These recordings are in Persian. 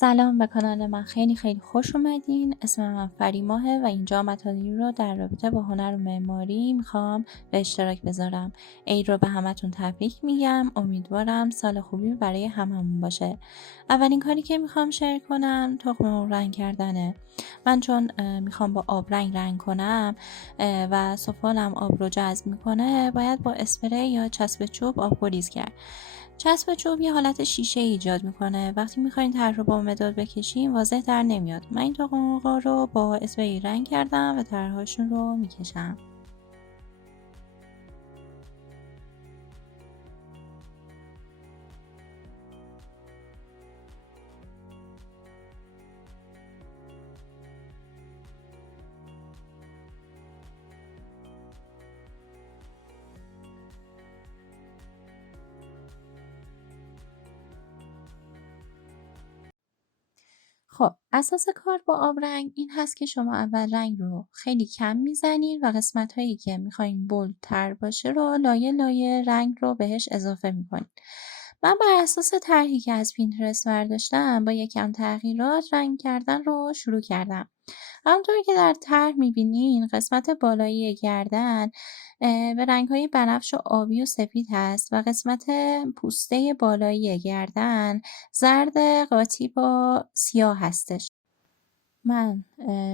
سلام به کانال من، خیلی خوش اومدین. اسم من فریماهه و اینجا مطالبی رو در رابطه با هنر و معماری میخوام به اشتراک بذارم. عید رو به همتون تبریک میگم. امیدوارم سال خوبی برای هممون باشه. اولین کاری که میخوام شیر کنم تخم مرغ رنگ کردنه. من چون میخوام با آب رنگ کنم و سفالم آب رو جذب میکنه، باید با اسپری یا چسب چوب آب گریز کرد. چسب چوب یه حالت شیشه ایجاد میکنه. وقتی میخواین طرح رو با مداد بکشین واضح در نمیاد. من این تخم مرغ‌ها رو با اسپری رنگ کردم و طرح‌هاشون رو میکشم. خب اساس کار با آبرنگ این هست که شما اول رنگ رو خیلی کم میزنین و قسمت هایی که میخواین بولدتر باشه رو لایه لایه رنگ رو بهش اضافه میکنین. من بر اساس طرحی که از پینترست برداشتم با یکم تغییرات رنگ کردن رو شروع کردم. همونطور که در طرح میبینین قسمت بالایی گردن به رنگ‌های بنفش و آبی و سفید هست و قسمت پوسته بالایی گردن زرد قاطی با سیاه هستش. من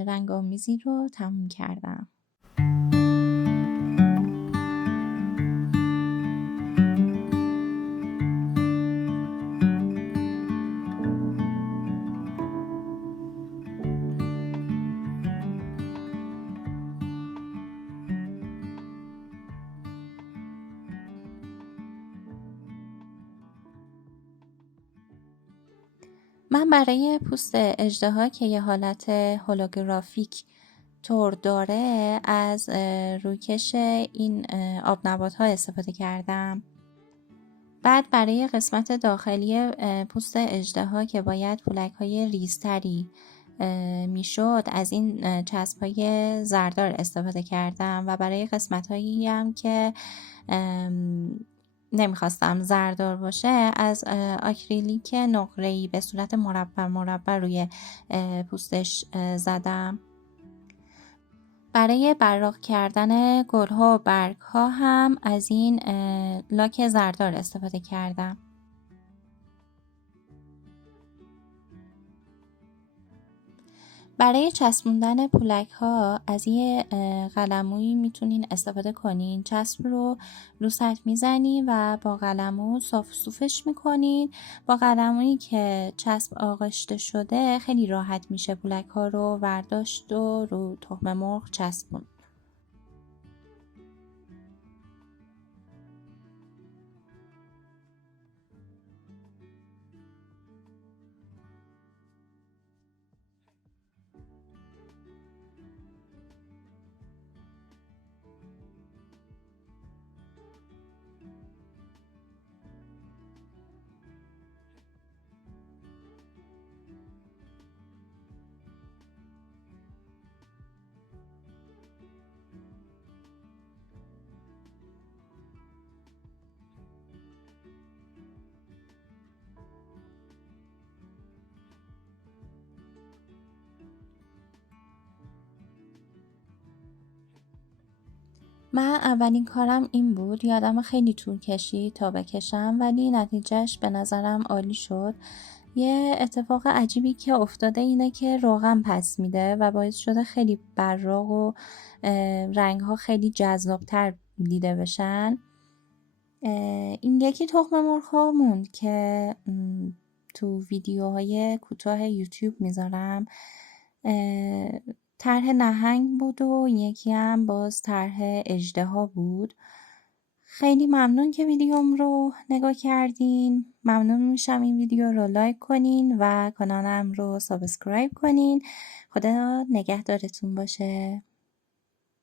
رنگ آمیزی رو تموم کردم. من برای پوست اژدها که یه حالت هولوگرافیک طور داره از روکش این آب نبات ها استفاده کردم. بعد برای قسمت داخلی پوست اژدها که باید پولک های ریزتری میشد از این چسب های زردار استفاده کردم و برای قسمت هایی هم که نمیخواستم زردار باشه از آکریلیک نقره‌ای به صورت مربع روی پوستش زدم. برای براق کردن گلها و برگها هم از این لاک زردار استفاده کردم. برای چسبوندن پولک ها از یه قلمویی میتونین استفاده کنین. چسب رو سطح میزنین و با قلمو صاف صوفش میکنین. با قلمویی که چسب آغشته شده خیلی راحت میشه پولک ها رو برداشت و رو تخم مرغ چسبون. من اولین کارم این بود. یادم خیلی طول کشید تا بکشم ولی نتیجهش به نظرم عالی شد. یه اتفاق عجیبی که افتاده اینه که روغن پس میده و باعث شده خیلی براق و رنگ‌ها خیلی جذابتر دیده بشن. این یکی تخم مرغ‌ها موند که تو ویدیوهای کوتاه یوتیوب میذارم. طرح نهنگ بود و یکی هم باز طرح اژدها بود. خیلی ممنون که ویدیوم رو نگاه کردین. ممنون میشم این ویدیو رو لایک کنین و کانالم رو سابسکرایب کنین. خدا نگهدارتون باشه.